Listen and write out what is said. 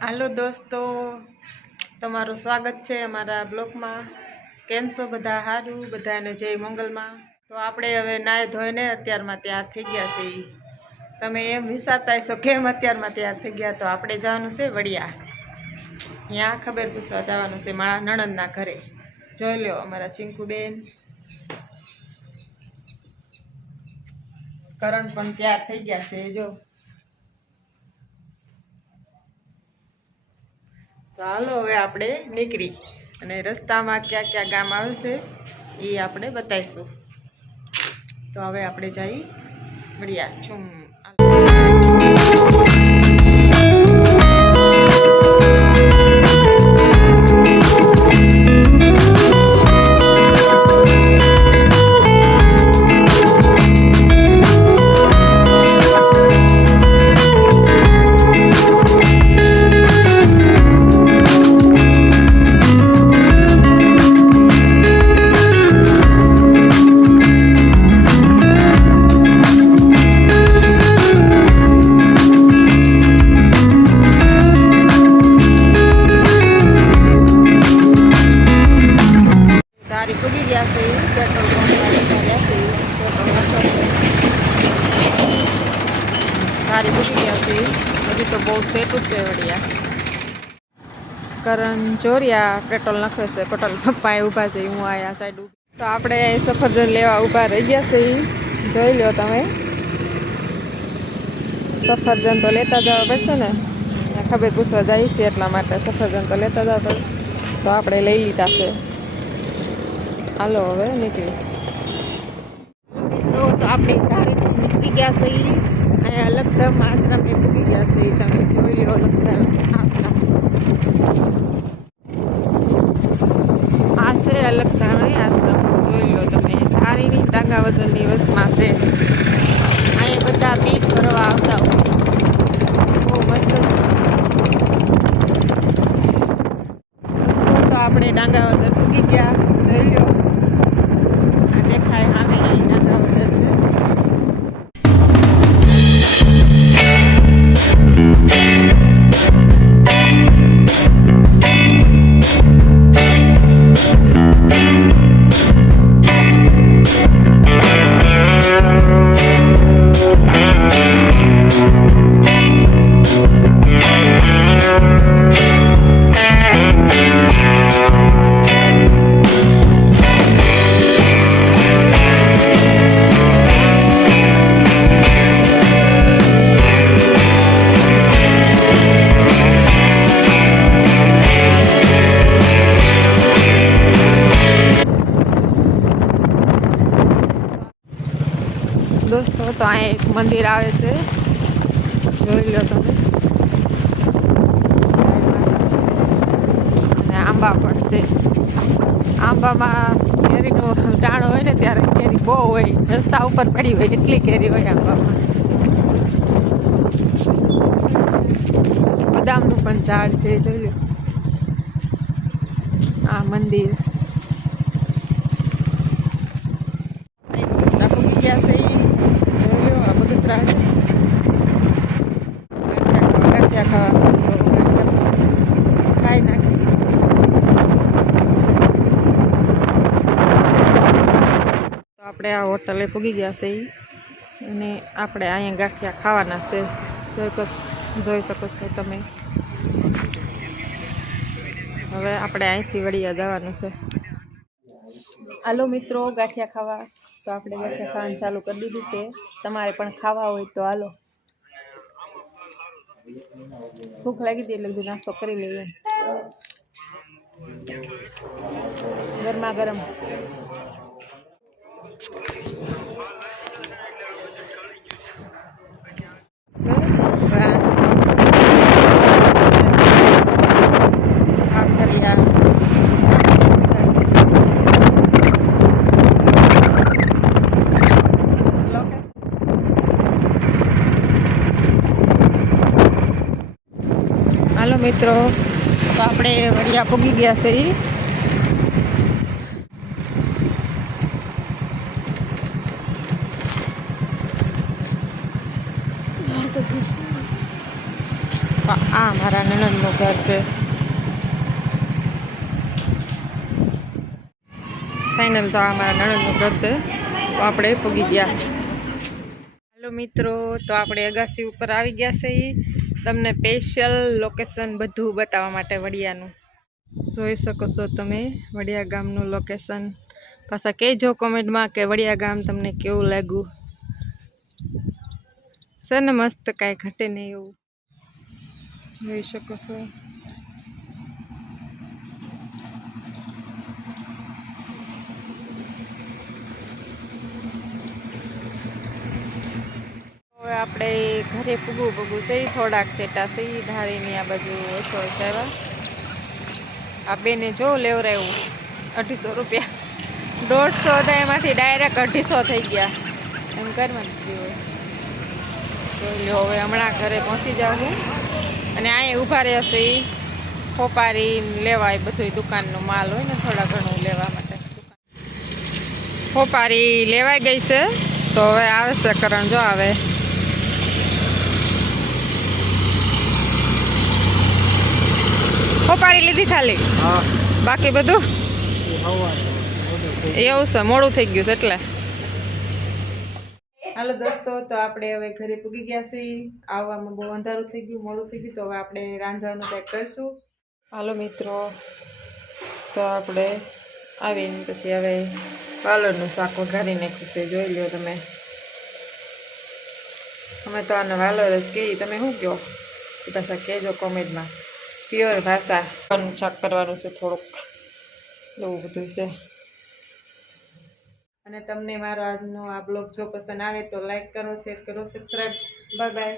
હાલો દોસ્તો, તમારું સ્વાગત છે અમારા બ્લોગમાં કેમ છો બધા? સારું બધાને જય મંગલમાં. તો આપણે હવે નાય ધોઈને અત્યારમાં તૈયાર થઈ ગયા છે તમે એમ વિચારતા હશો, કેમ અત્યારમાં તૈયાર થઈ ગયા? તો આપણે જવાનું છે વડિયા. ત્યાં ખબર પૂછવા જવાનું છે મારા નણંદના ઘરે. જોઈ લો અમારા ચિંકુબેન. કરણ પણ તૈયાર થઈ ગયા છે, જો. તો હાલો હવે આપણે નીકળી અને રસ્તામાં ક્યાં ક્યાં ગામ આવશે એ આપણે બતાવીશું. તો હવે આપણે જઈ મળ્યા. છું સેટું જ છે વડિયા કરણ ચોરિયા પેટ્રોલ નાખે છે, પેટ્રોલ પપ્પા ઊભા છે, હું આયા સાઈડ તો આપણે સફરજન લેવા ઊભા રહી ગયા છે જોઈ લો તમે. સફરજન તો લેતા જવા પડશે ને. ખબર પૂછવા જાય છે એટલા માટે સફરજન તો લેતા જવા પડે. તો આપણે લઈ લીધા છે. હાલો હવે નીકળી. તો આપણે ધારેથી નીકળી ગયા છે અહીંયા આશ્રમ પૂકી ગયા છે તમે જોઈ લો લખધમ આશ્રમ. આ છે લખધમ આશ્રમ, જોઈ લો તમે. ધારીની ડાંગાવદરની વસમાં છે. એક મંદિર આવે છે. જોઈ લો તમે. આંબા પણ છે. આંબામાં કેરીનો ટાણો હોય ને ત્યારે કેરી બહુ હોય. રસ્તા ઉપર પડી હોય એટલી કેરી હોય આંબામાં. બદામનું પણ ઝાડ છે, જોઈ લો. આ મંદિર બગસરા પૂગી ગયા છે ઈ. જોઈ લો આ બગસરા છે ગાંઠિયા ખાવા ગાંઠિયા ખાવા ખાઈ નાખી તો આપણે આ હોટલે પૂગી ગયા છે. અને આપણે અહીંયા ગાંઠિયા ખાવાના છે. જોઈ જોઈ શકો છો તમે. હવે આપણે અહીંથી વળિયા જવાનું છે. હાલો મિત્રો, ગાંઠિયા ખાવા. તો આપણે ગાંઠિયા ખાવાનું ચાલુ કરી દીધું છે. તમારે પણ ખાવા હોય તો હાલો. ભૂખ લાગી હતી એટલે બધું નાસ્તો કરી લઈએ. ગરમા ગરમ. મિત્રો તો આપણે વડિયા પૂગી ગયા છે આ મારા નણંદનું ઘર છે. ફાઇનલ તો આ મારા નણંદનું ઘર છે. તો આપણે પૂગી ગયા. હાલો મિત્રો, તો આપણે અગાસી ઉપર આવી ગયા છે. તમને સ્પેશિયલ લોકેશન બધું બતાવવા માટે વડિયાનું. જોઈ શકો છો તમે વડિયા ગામનું લોકેશન પાછા કહેજો કોમેન્ટમાં કે વડિયા ગામ તમને કેવું લાગ્યું? છે મસ્ત કાંઈ ઘટે નહીં એવું. જોઈ શકો છો. હવે આપણે ઘરે પૂગવું પૂગું છે, થોડાક સેટા છે, ધારીની આ બાજુ ઓછો એવા આ બેને જો લેવરાયું, અઢીસો રૂપિયા. દોઢસો હતા એમાંથી ડાયરેક્ટ અઢીસો થઈ ગયા. એમ કરવાનું થયું તો હવે હમણાં ઘરે પહોંચી જાઉં અને અહીંયા ઊભા રહેશે છે ખોપારી લેવાય બધું દુકાનનો માલ હોય ને થોડા ઘણું લેવા માટે. ફોપારી લેવાઈ ગઈ છે તો હવે આવે છે કરણ જો આવે. ફોપારી લીધી ખાલી હા. બાકી બધું? એવું છે મોડું થઈ ગયું છે એટલે. હાલો દોસ્તો, તો આપણે હવે ઘરે પૂગી ગયા છીએ. આવવામાં બહુ અંધારું થઈ ગયું, મોડું થઈ ગયું, તો હવે આપણે રાંધવાનું પેક કરીશું. હાલો મિત્રો, તો આપણે આવીને પછી હવે વાલોરનું શાક વઘારી નાખ્યું છે, જોઈ લો તમે. અમે તો આને વાલોર જ કહીએ, તમે શું કહો? એ પાછા કહેજો કોમેન્ટમાં. પ્યોર ભાષા. શાક કરવાનું છે થોડુંક. એવું બધું છે. અને તમને મારો આજનો આ બ્લોગ જો પસંદ આવે તો લાઈક કરો, શેર કરો સબસ્ક્રાઈબ બાય બાય